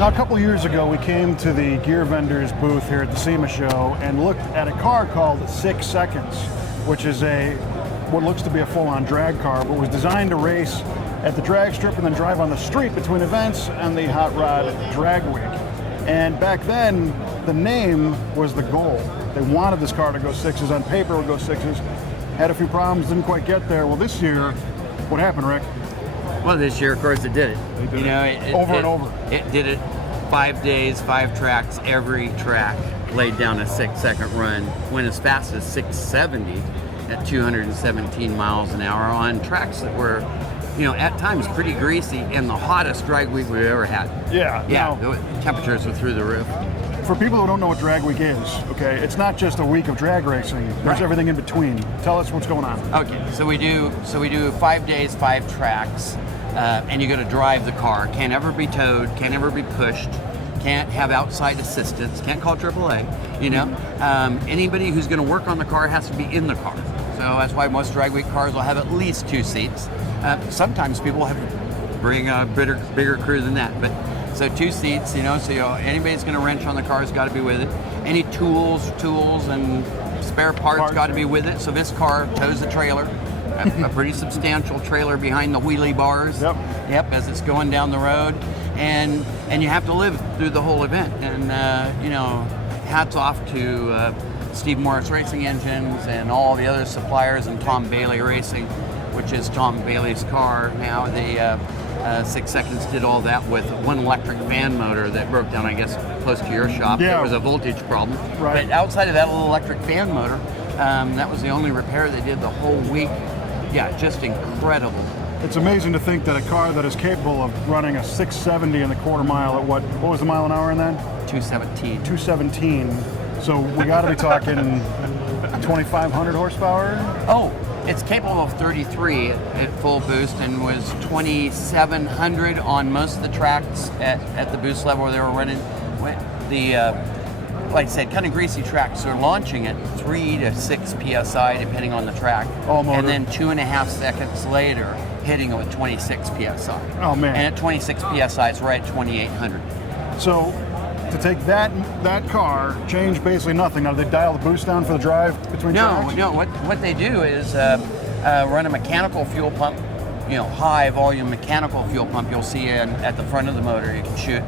Now, a couple years ago, we came to the Gear Vendors booth here at the SEMA show and looked at a car called 6 Seconds, which is what looks to be a full-on drag car, but was designed to race at the drag strip and then drive on the street between events and the Hot Rod Drag Week. And back then, the name was the goal. They wanted this car to go 6s. On paper, it would go 6s. Had a few problems, didn't quite get there. Well, this year, what happened, Rick? Well, this year, of course, it did it. You know, over and over. It did it 5 days, 5 tracks. Every track laid down a 6-second run. Went as fast as 670 at 217 miles an hour on tracks that were, you know, at times pretty greasy and the hottest drag week we've ever had. Yeah. Yeah, the temperatures were through the roof. For people who don't know what drag week is, okay, it's not just a week of drag racing. There's everything in between. Tell us what's going on. Okay, so we do 5 days, 5 tracks, and you got to drive the car. Can't ever be towed. Can't ever be pushed. Can't have outside assistance. Can't call AAA. You know, anybody who's going to work on the car has to be in the car. So that's why most drag week cars will have at least 2 seats. Sometimes people bring a bigger crew than that, but so 2 seats, you know, so anybody's going to wrench on the car has got to be with it. Any tools and spare parts got to be with it. So this car tows a trailer, a pretty substantial trailer behind the wheelie bars. Yep, as it's going down the road, and you have to live through the whole event. And you know, hats off to Steve Morris Racing Engines and all the other suppliers, and Tom Bailey Racing, which is Tom Bailey's car now. The 6 Seconds did all that with one electric fan motor that broke down, I guess, close to your shop. Yeah. There was a voltage problem. Right. But outside of that little electric fan motor, that was the only repair they did the whole week. Yeah, just incredible. It's amazing to think that a car that is capable of running a 670 in the quarter mile at what was the mile an hour in that? 217. 217. So we got to be talking 2,500 horsepower? Oh, it's capable of 33 at full boost and was 2,700 on most of the tracks at the boost level where they were running. Like I said, kind of greasy tracks. They're launching at 3 to 6 PSI depending on the track. All motor. And then 2.5 seconds later, hitting it with 26 PSI. Oh man. And at 26 PSI, it's right at 2,800. So to take that car, change basically nothing. Now, do they dial the boost down for the drive between tracks? No. What they do is run a mechanical fuel pump, you know, high volume mechanical fuel pump. You'll see at the front of the motor. You can shoot.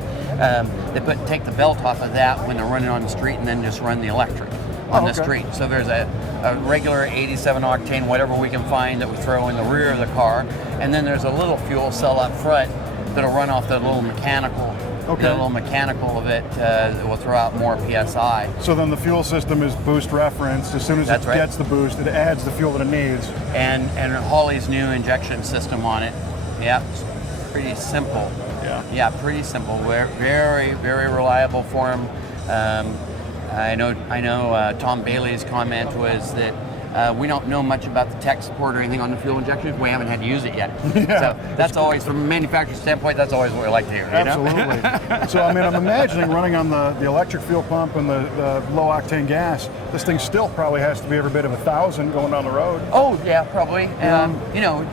They take the belt off of that when they're running on the street, and then just run the electric on the street. So there's a regular 87 octane, whatever we can find, that we throw in the rear of the car, and then there's a little fuel cell up front that'll run off the little mechanical. Okay. The little mechanical of it will throw out more PSI. So then the fuel system is boost referenced. As soon as it gets the boost, it adds the fuel that it needs. And Hawley's new injection system on it. Yeah, it's pretty simple. Yeah, pretty simple. Very, very reliable for them. I know. Tom Bailey's comment was that we don't know much about the tech support or anything on the fuel injection. We haven't had to use it yet. Yeah, so that's always, from a manufacturer's standpoint, that's always what we like to hear. Absolutely. You know? So I mean, I'm imagining running on the electric fuel pump and the low octane gas. This thing still probably has to be every bit of 1,000 going down the road. Oh yeah, probably. You know,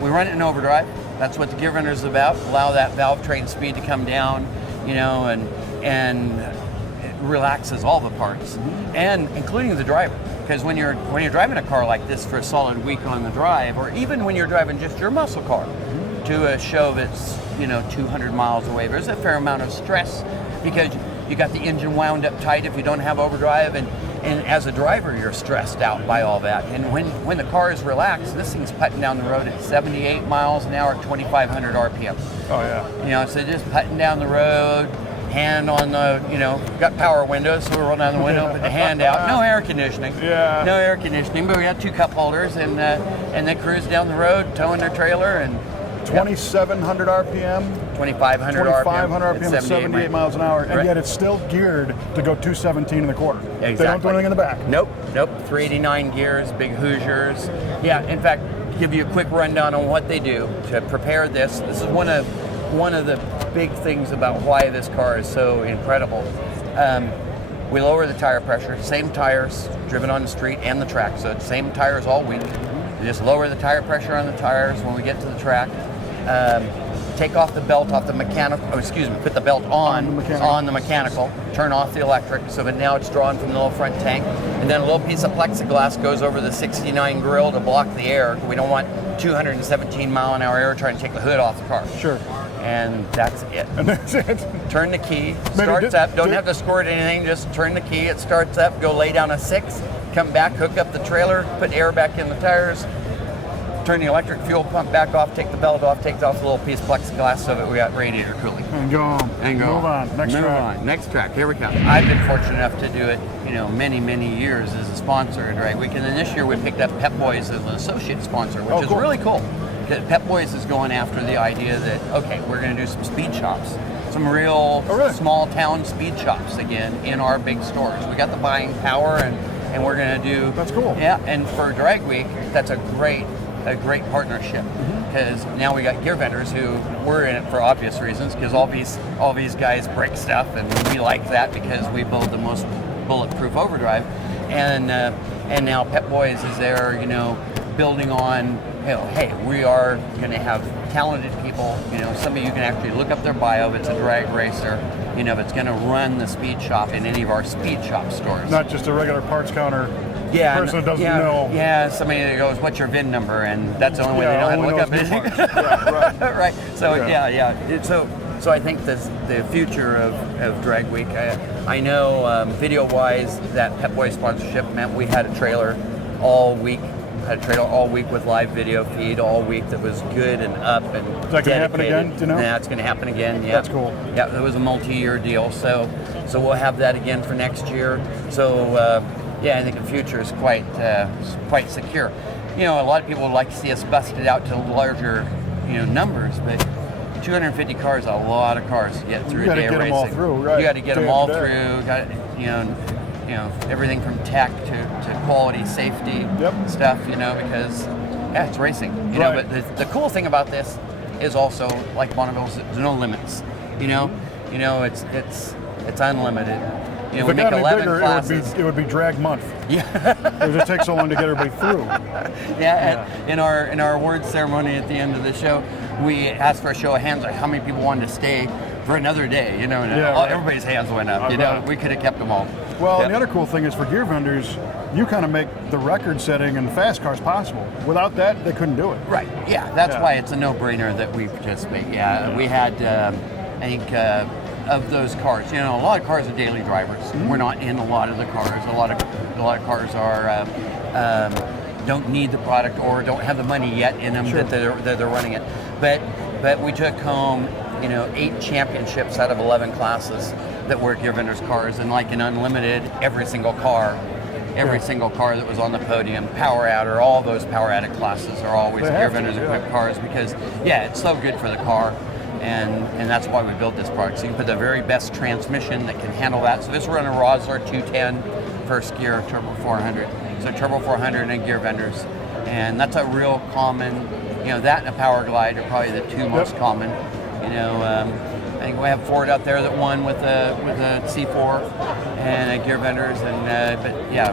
we run it in overdrive. That's what the Gear Vendors is about. Allow that valve train speed to come down. You know, and it relaxes all the parts, and including the driver. Because when you're driving a car like this for a solid week on the drive, or even when you're driving just your muscle car to a show that's, you know, 200 miles away, there's a fair amount of stress because you got the engine wound up tight if you don't have overdrive, and as a driver you're stressed out by all that. And when the car is relaxed, this thing's putting down the road at 78 miles an hour, 2,500 RPM. Oh yeah. You know, so just putting down the road. Hand on the, you know, got power windows, so we roll down the window, put the hand out. No air conditioning. Yeah. No air conditioning, but we got 2 cup holders, and they cruise down the road, towing their trailer, and 2,700 RPM. 2,500 RPM at 78 miles an hour, and yet it's still geared to go 217 in the quarter. Exactly. They don't do anything in the back. Nope. 389 gears, big Hoosiers. Yeah. In fact, give you a quick rundown on what they do to prepare this. This is one of the big things about why this car is so incredible. We lower the tire pressure, same tires driven on the street and the track, so it's same tires all week. We just lower the tire pressure on the tires when we get to the track. take off the belt off the mechanical, put the belt on the mechanical, turn off the electric, so that now it's drawn from the little front tank, and then a little piece of plexiglass goes over the 69 grill to block the air. We don't want 217 mile an hour air trying to take the hood off the car. Sure. And that's it. And that's it. Turn the key, starts up, don't have to squirt anything, just turn the key, it starts up, go lay down a 6, come back, hook up the trailer, put air back in the tires, turn the electric fuel pump back off, take the belt off, take off the little piece of plexiglass so that we got radiator cooling. And go on. And go Move on. Next track. Next track. Here we come. I've been fortunate enough to do it, many, many years as a sponsor at Drag Week. And then this year we picked up Pep Boys as an associate sponsor, which is really cool. Because Pep Boys is going after the idea that, okay, we're going to do some speed shops. Some real small town speed shops again in our big stores. We got the buying power and we're going to do... That's cool. Yeah, and for Drag Week, that's a great partnership, because now we got Gear Vendors who we're in it for obvious reasons, because all these guys break stuff and we like that because we build the most bulletproof overdrive, and now Pep Boys is there, building on, hey, we are going to have talented people, some of you can actually look up their bio if it's a drag racer, if it's going to run the speed shop in any of our speed shop stores. Not just a regular parts counter. Person that doesn't know. Yeah, somebody that goes, what's your VIN number? And that's the only way they know how to look up it. Right. So So I think the future of Drag Week, I know video-wise that Pep Boy sponsorship meant we had a trailer all week. With live video feed all week that was good and up and dedicated. Is that going to happen again? Do you know? Yeah, it's going to happen again. Yeah, that's cool. Yeah, it was a multi-year deal, so we'll have that again for next year. So. Yeah, I think the future is quite secure. A lot of people would like to see us bust it out to larger, numbers, but 250 cars is a lot of cars to get through a day of racing. You got to get them all through, right? You got to get them all through. Got everything from tech to quality, safety stuff. Because it's racing. But the cool thing about this is also, like Bonneville's, there's no limits. It's unlimited. If it got any bigger, it would be drag month. Yeah. It would just take so long to get everybody through. In our awards ceremony at the end of the show, we asked for a show of hands, like how many people wanted to stay for another day. Everybody's hands went up. We could have kept them all. Well, and the other cool thing is for Gear Vendors, you kind of make the record setting and fast cars possible. Without that, they couldn't do it. Right. Yeah. That's why it's a no-brainer that we participate. We had, I think. Of those cars, a lot of cars are daily drivers. We're not in a lot of the cars. A lot of cars are don't need the product or don't have the money yet in them that they're running it. But we took home 8 championships out of 11 classes that were Gear Vendors cars, and like in Unlimited, every single car that was on the podium, Power Adder, all those Power Adder classes are always Gear Vendors equipped cars, because it's so good for the car. And that's why we built this product. So you can put the very best transmission that can handle that. So this we're on a Rosler 210 first gear Turbo 400. So Turbo 400 and Gear Vendors. And that's a real common, that and a Power Glide are probably the two most common. I think we have Ford out there that won with a C4 and a Gear Vendors.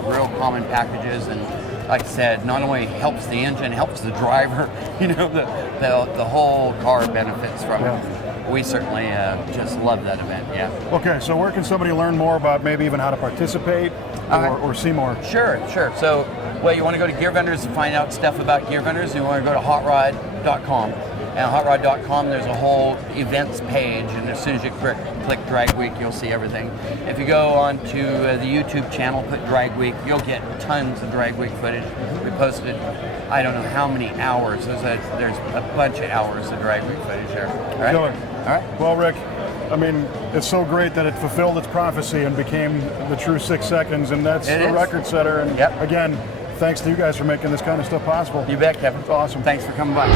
Real common packages. And like I said, not only helps the engine, helps the driver, the whole car benefits from it. We certainly just love that event, Okay, so where can somebody learn more about maybe even how to participate or see more? Sure. So, you want to go to Gear Vendors to find out stuff about Gear Vendors, you want to go to hotrod.com. And hotrod.com, there's a whole events page, and as soon as you click Drag Week, you'll see everything. If you go onto the YouTube channel, put Drag Week, you'll get tons of Drag Week footage. We posted, I don't know how many hours. There's a bunch of hours of Drag Week footage there. All right? Killer. All right. Well, Rick, it's so great that it fulfilled its prophecy and became the true 6 seconds, and that's the record setter. And again, thanks to you guys for making this kind of stuff possible. You bet, Kevin. It's awesome. Thanks for coming by.